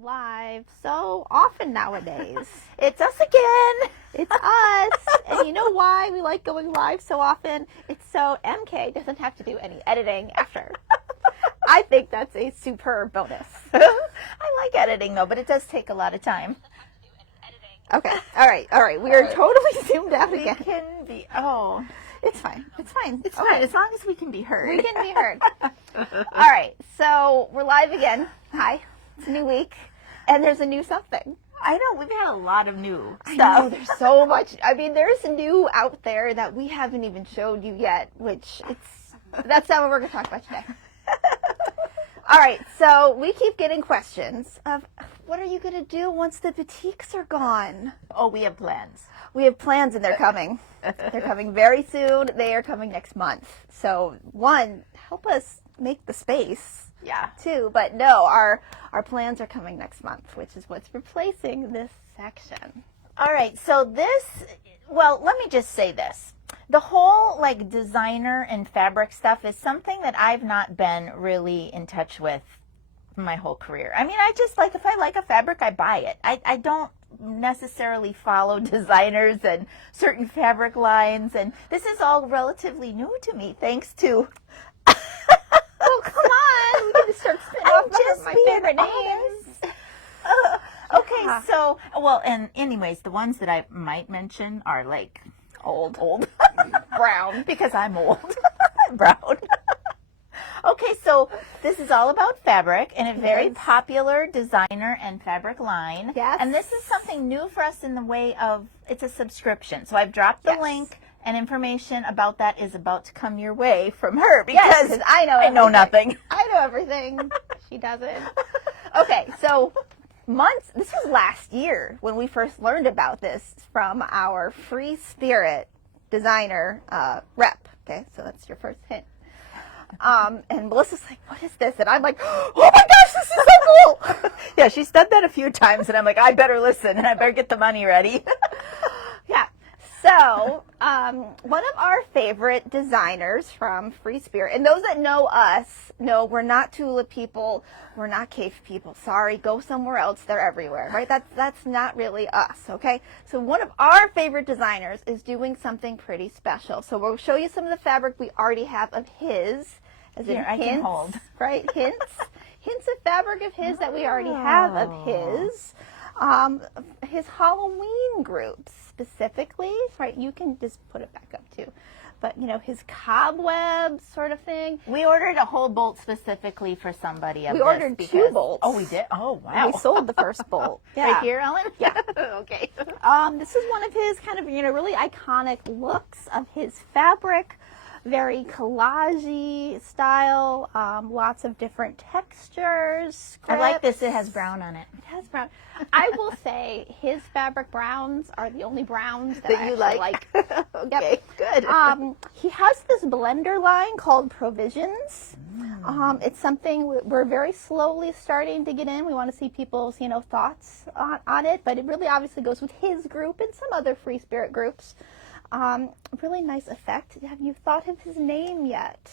Live so often nowadays. It's us again. It's us. And you know why we like going live so often? It's so MK doesn't have to do any editing after. I think that's a superb bonus. I like editing though, but it does take a lot of time. Okay. All right. We are totally zoomed out We again. can be, It's fine. It's fine. it's fine, as long as we can be heard. We can be heard. All right. So we're live again. Hi. It's a new week. And there's a new something. I know, we've had a lot of new I stuff. know, there's so much. I mean, there's new out there that we haven't even showed you yet, that's not what we're going to talk about today. All right, so we keep getting questions of what are you going to do once the boutiques are gone? Oh, we have plans. We have plans and they're coming. They're coming very soon. They are coming next month. So, one, help us make the space. Yeah. Too, but no, our plans are coming next month, which is what's replacing this section. All right, so let me just say this. The whole designer and fabric stuff is something that I've not been really in touch with my whole career. I mean, I just if I like a fabric, I buy it. I don't necessarily follow designers and certain fabric lines, and this is all relatively new to me thanks to Oh, come on. We can just start spinning off my favorite names. Okay, so, and anyways, the ones that I might mention are old. Brown. Because I'm old. I'm brown. Okay, so this is all about fabric and a very popular designer and fabric line. Yes. And this is something new for us in the way of, it's a subscription. So I've dropped the link. And information about that is about to come your way from her because I know nothing. I know everything. She doesn't. Okay, so this was last year when we first learned about this from our Free Spirit designer rep. Okay, so that's your first hint. And Melissa's like, what is this? And I'm like, oh my gosh, this is so cool. Yeah, she said that a few times and I'm like, I better listen and I better get the money ready. Yeah. So, one of our favorite designers from Free Spirit, and those that know us know we're not tulip people, we're not cave people. Sorry, go somewhere else. They're everywhere, right? That's not really us, okay? So one of our favorite designers is doing something pretty special. So we'll show you some of the fabric we already have of his, as in Here, I hints, can hold. right? Hints of fabric of his that we already have of his. His Halloween groups specifically, right? You can just put it back up too. But, his cobwebs sort of thing. We ordered a whole bolt specifically for somebody. We ordered 2 bolts. Oh, we did? Oh, wow. We sold the first bolt. Yeah. Right here, Ellen? Yeah. Okay. This is one of his kind of, really iconic looks of his fabric. Very collage-y style, lots of different textures, scripts. I like this. It has brown on it. It has brown. I will say his fabric browns are the only browns that I you actually like. Okay, good. He has this blender line called Provisions. It's something we're very slowly starting to get in. We want to see people's, thoughts on it, but it really obviously goes with his group and some other Free Spirit groups. Really nice effect. Have you thought of his name yet?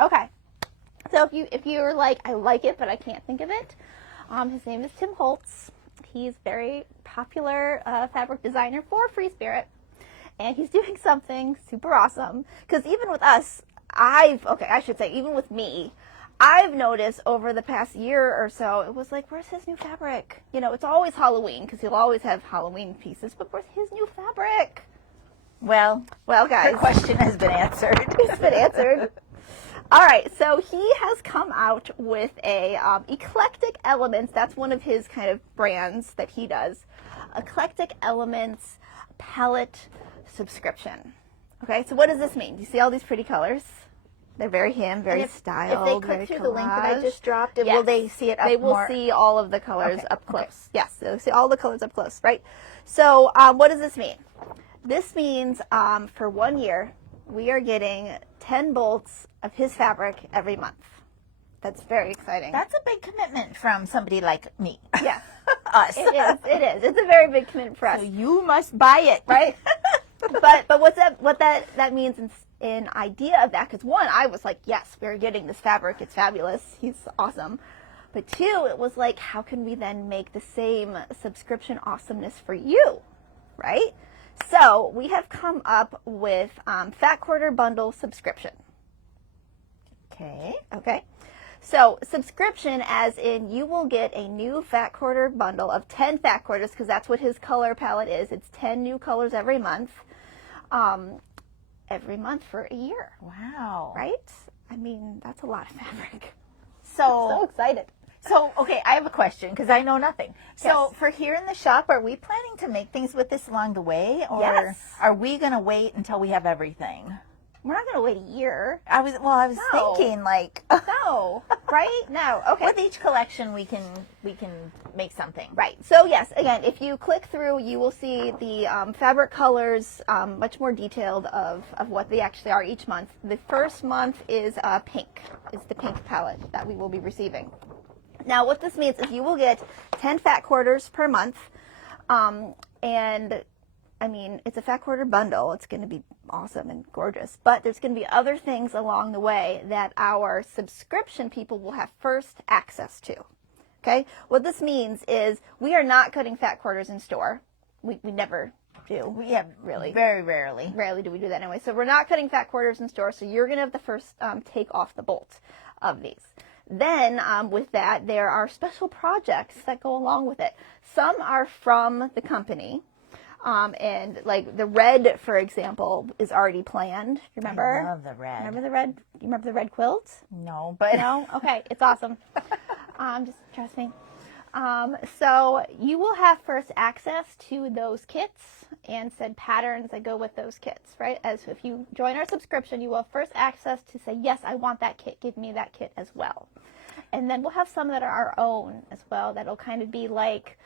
Okay. So if you're like, I like it, but I can't think of it, his name is Tim Holtz. He's very popular fabric designer for Free Spirit, and he's doing something super awesome. Because even with us, even with me, I've noticed over the past year or so, it was like, where's his new fabric? It's always Halloween, because he'll always have Halloween pieces, but where's his new fabric? Well, guys. the question has been answered. It's been answered. All right, so he has come out with a Eclectic Elements. That's one of his kind of brands that he does. Eclectic Elements palette subscription. Okay, so what does this mean? Do you see all these pretty colors? They're very very styled. If they click through the link that I just dropped, will they see it up They will more? see all of the colors up close. Okay. Yes, they'll see all the colors up close, right? So what does this mean? This means for 1 year, we are getting 10 bolts of his fabric every month. That's very exciting. That's a big commitment from somebody like me. Yeah. Us. It is. It's a very big commitment for us. So you must buy it. Right? But what that means an idea of that, because one, I was like, yes, we're getting this fabric. It's fabulous. He's awesome. But two, it was like, how can we then make the same subscription awesomeness for you, right? So we have come up with Fat Quarter Bundle subscription. Okay. So subscription, as in you will get a new Fat Quarter bundle of 10 Fat Quarters, because that's what his color palette is. It's 10 new colors every month for a year. Wow. Right? I mean, that's a lot of fabric. So excited. So, okay, I have a question because I know nothing. So, Yes. for here in the shop, are we planning to make things with this along the way, or Yes. are we going to wait until we have everything? We're not going to wait a year. I was No. thinking like No. Right? No. Okay. with each collection we can make something. Right. So yes, again, if you click through, you will see the fabric colors, much more detailed of what they actually are each month. The first month is pink. It's the pink palette that we will be receiving. Now, what this means is you will get 10 Fat Quarters per month, and I mean, it's a Fat Quarter bundle. It's going to be awesome and gorgeous, but there's going to be other things along the way that our subscription people will have first access to. Okay? What this means is we are not cutting Fat Quarters in store. We never do. We have Really. very rarely. Rarely do we do that anyway. So we're not cutting Fat Quarters in store, so you're going to have the first take off the bolt of these. Then with that, there are special projects that go along with it. Some are from the company. And like the red, for example, is already planned. Remember? I love the red. Remember the red? You remember the red quilt? No, but No? Okay, it's awesome. Just trust me. So you will have first access to those kits and said patterns that go with those kits, right? As if you join our subscription, you will have first access to say, yes, I want that kit. Give me that kit as well. And then we'll have some that are our own as well. That'll kind of be like,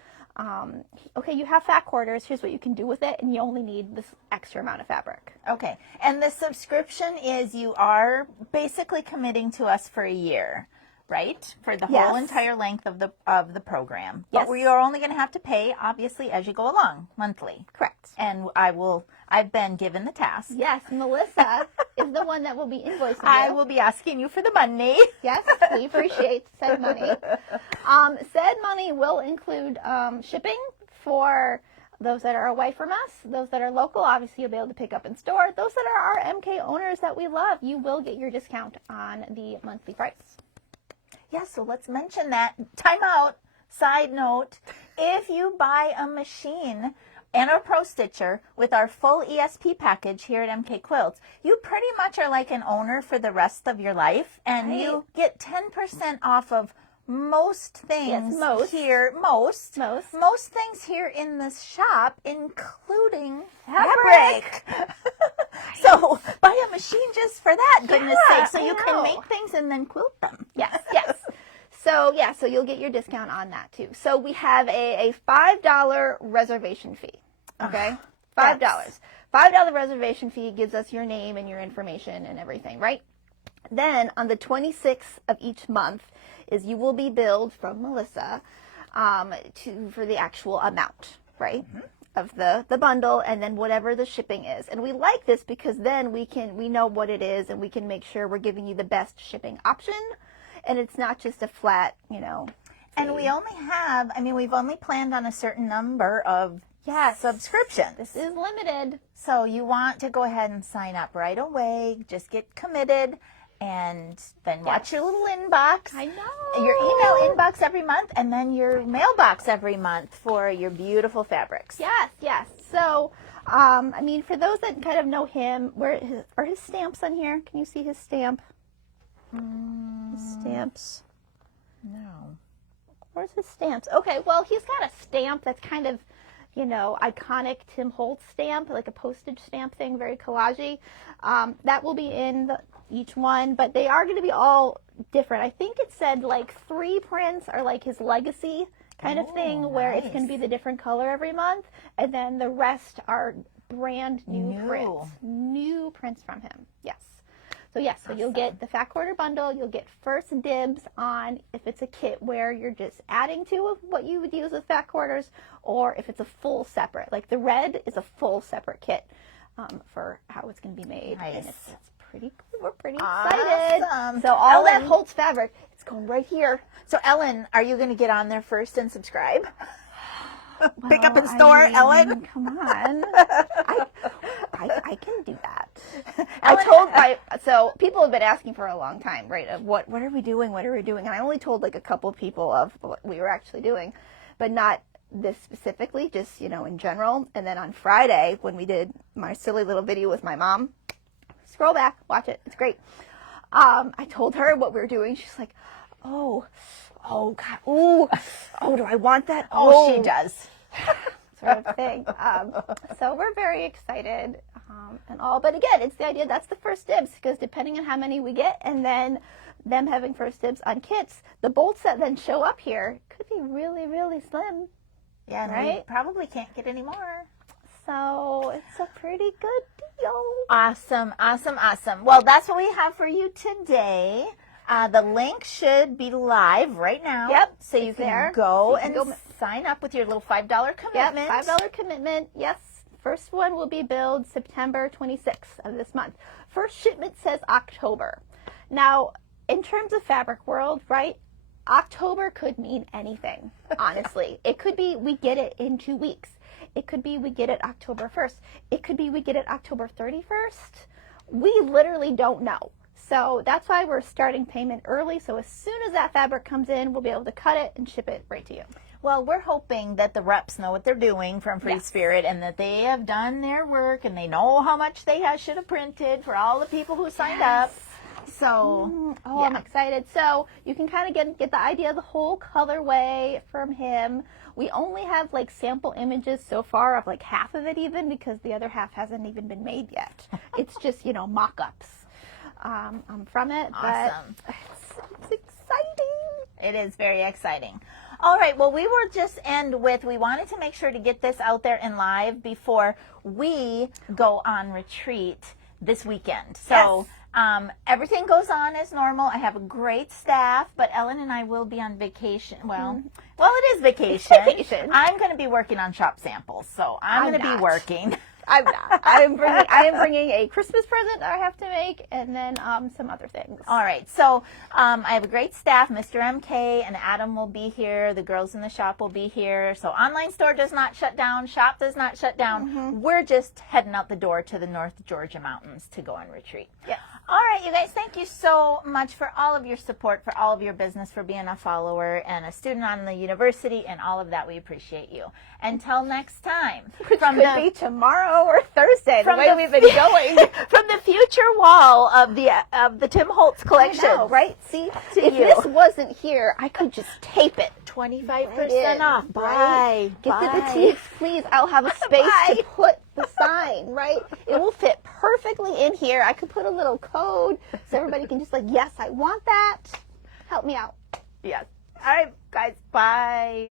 okay, you have Fat Quarters. Here's what you can do with it, and you only need this extra amount of fabric. okay. And the subscription is you are basically committing to us for a year, right? For the whole Yes. entire length of the program. Yes. But we are only going to have to pay, obviously, as you go along, monthly. Correct. And I've been given the task. Yes, Melissa is the one that will be invoicing you. I will be asking you for the money. Yes, we appreciate said money. Said money will include shipping for those that are away from us. Those that are local, obviously you'll be able to pick up in store. Those that are our MK owners that we love, you will get your discount on the monthly price. Yeah, so let's mention that. Time out. Side note, if you buy a machine and a Pro Stitcher with our full ESP package here at MK Quilts, you pretty much are like an owner for the rest of your life, and Right. you get 10% off of most things Yes, most. here. Most things here in this shop, including fabric. So buy a machine just for that, goodness Yeah, sake, so I you can know. make things and then quilt them. Yes. So you'll get your discount on that too. So we have a $5 reservation fee. Okay, $5. Yes. $5 reservation fee gives us your name and your information and everything, right? Then on the 26th of each month is you will be billed from Melissa for the actual amount, right? Mm-hmm. Of the bundle, and then whatever the shipping is. And we like this because then we know what it is, and we can make sure we're giving you the best shipping option, and it's not just a flat, And we only have, we've only planned on a certain number of subscriptions. This is limited. So you want to go ahead and sign up right away. Just get committed and then watch your little inbox. I know. Your email inbox every month, and then your mailbox every month for your beautiful fabrics. Yes. So, for those that kind of know him, are his stamps on here? Can you see his stamp? His stamps. No. Where's his stamps? Okay, well, he's got a stamp that's kind of, iconic Tim Holtz stamp, like a postage stamp thing, very collagey. That will be in each one, but they are going to be all different. I think it said like 3 prints are like his legacy kind of thing, where it's going to be the different color every month, and then the rest are brand new prints. New prints from him, yes. So so you'll get the Fat Quarter bundle, you'll get first dibs on if it's a kit where you're just adding to what you would use with Fat Quarters, or if it's a full separate. Like the red is a full separate kit. for how it's going to be made. Nice. And it's pretty cool. We're pretty excited. Awesome. So all that Ellen- Holtz fabric, it's going right here. So Ellen, are you going to get on there first and subscribe? Pick up in Well, store, I mean, Ellen. Come on. I can do that. Ellen- So people have been asking for a long time, right? Of what are we doing? What are we doing? And I only told like a couple people of what we were actually doing, but not this specifically, just, in general. And then on Friday, when we did my silly little video with my mom, scroll back, watch it. It's great. I told her what we were doing. She's like, oh God, oh, do I want that? Oh, she does. Sort of thing. So we're very excited and all. But again, it's the idea that's the first dibs, because depending on how many we get and then them having first dibs on kits, the bolts that then show up here could be really, really slim. Yeah, and we Right? probably can't get any more. So it's a pretty good deal. Awesome, awesome, awesome. Well, that's what we have for you today. The link should be live right now. Yep, So you it's can there. go So you and can go- sign up with your little $5 Yep, commitment. $5 commitment. Yes. First one will be billed September 26th of this month. First shipment says October. Now, in terms of fabric world, right? October could mean anything, honestly. It could be we get it in 2 weeks. It could be we get it October 1st. It could be we get it October 31st. We literally don't know. So that's why we're starting payment early. So as soon as that fabric comes in, we'll be able to cut it and ship it right to you. Well, we're hoping that the reps know what they're doing from Free Yes. Spirit, and that they have done their work and they know how much they should have printed for all the people who signed up. So, Oh, I'm excited. So you can kind of get the idea of the whole colorway from him. We only have like sample images so far of like half of it even, because the other half hasn't even been made yet. It's just, mock-ups from it. Awesome. But it's exciting. it is very exciting. All right, well, we will just end with, we wanted to make sure to get this out there and live before we go on retreat this weekend. So everything goes on as normal. I have a great staff, but Ellen and I will be on vacation. Well, it is vacation. It's vacation. I'm going to be working on shop samples, so I'm going to be not. working. I'm not. I am bringing a Christmas present that I have to make, and then some other things. All right, so I have a great staff. Mr. MK and Adam will be here. The girls in the shop will be here. So online store does not shut down. Shop does not shut down. We're just heading out the door to the North Georgia mountains to go on retreat. Yes. All right, you guys, thank you so much for all of your support, for all of your business, for being a follower and a student on the university, and all of that. We appreciate you. Until next time. Which could be tomorrow or Thursday, the From way the- we've been going. from the future wall of the Tim Holtz collection. I know, right? See, if you. this wasn't here, I could just tape it. 25% off. Bye. Right? Get the boutiques, please. I'll have a space to put the sign, right? It will fit perfectly in here. I could put a little code so everybody can just yes, I want that. Help me out. Yes. All right, guys. Bye.